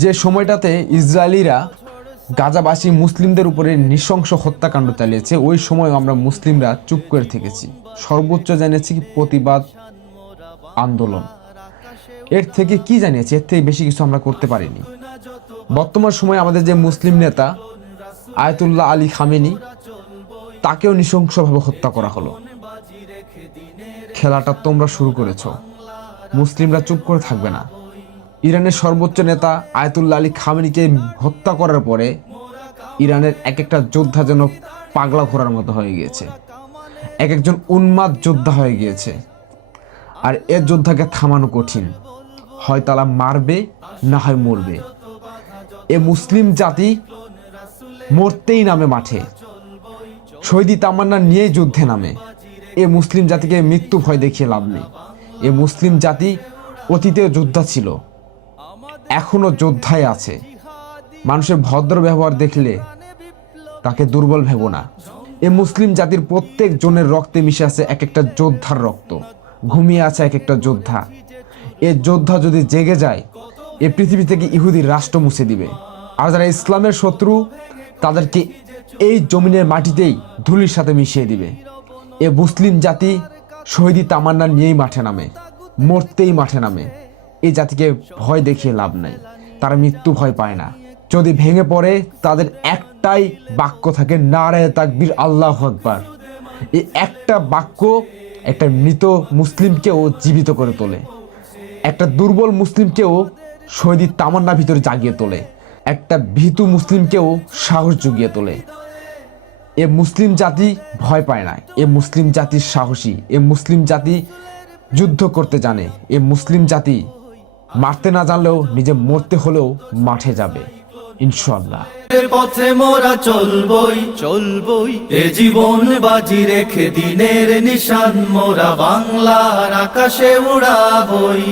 যে সময়টাতে ইসরায়েলিরা গাজাবাসী মুসলিমদের উপরে নৃশংস হত্যাকাণ্ড চালিয়েছে, ওই সময় আমরা মুসলিমরা চুপ করে থেকেছি, সর্বোচ্চ জানিয়েছি প্রতিবাদ আন্দোলন। এর থেকে কি জানিয়েছি, এর থেকে বেশি কিছু আমরা করতে পারিনি। বর্তমান সময়ে আমাদের যে মুসলিম নেতা আয়াতুল্লাহ আলী খামেনি, তাকেও নৃশংসভাবে হত্যা করা হলো। খেলাটা তোমরা শুরু করেছো, মুসলিমরা চুপ করে থাকবে না। ইরানের সর্বোচ্চ নেতা আয়াতুল্লাহ আলী খামেনিকে হত্যা করার পরে ইরানের এক একটা যোদ্ধা যেন পাগলা ঘোড়ার মতো হয়ে গিয়েছে, এক একজন উন্মাদ যোদ্ধা হয়ে গিয়েছে। আর এ যোদ্ধাকে থামানো কঠিন, হয় তারা মারবে না হয় মরবে। এ মুসলিম জাতি মরতেই নামে মাঠে, শহীদি তামান্না নিয়েই যুদ্ধে নামে। এ মুসলিম জাতিকে মৃত্যু ভয় দেখিয়ে লাভ নেই। এ মুসলিম জাতি অতীতেও যোদ্ধা ছিল, এখনো যোদ্ধাই আছে। মানুষের ভদ্র ব্যবহার দেখলে তাকে দুর্বল ভেবো না। এ মুসলিম জাতির প্রত্যেক জনের রক্তে মিশে আছে এক একটা যোদ্ধার রক্ত, ঘুমিয়ে আছে এক একটা যোদ্ধা। এ যোদ্ধা যদি জেগে যায়, এ পৃথিবী থেকে ইহুদির রাষ্ট্র মুছে দিবে। আর যারা ইসলামের শত্রু, তাদেরকে এই জমিনের মাটিতেই ধুলির সাথে মিশিয়ে দিবে। এ মুসলিম জাতি শহীদি তামান্না নিয়েই মাঠে নামে, মরতেই মাঠে নামে। এই জাতিকে ভয় দেখিয়ে লাভ নাই, তারা মৃত্যু ভয় পায় না। যদি ভেঙে পড়ে, তাদের একটাই বাক্য থাকে, নারায়ে তাকবীর, আল্লাহু আকবার। এই একটা বাক্য একটা মৃত মুসলিমকেও জীবিত করে তোলে, একটা দুর্বল মুসলিমকেও শহীদি তামান্না ভিতরে জাগিয়ে তোলে, একটা ভীতু মুসলিমকেও সাহস জুগিয়ে তোলে। এ মুসলিম জাতি ভয় পায় না, এ মুসলিম জাতি সাহসী, এ মুসলিম জাতি যুদ্ধ করতে জানে। এ মুসলিম জাতি মারতে না জানলেও নিজে মরতে হলেও মাঠে যাবে ইনশাআল্লাহ। পথে মোরা চলবই চলবই, এ জীবন বাজি রেখে দিনের নিশান মোরা বাংলার আকাশে উড়াবই।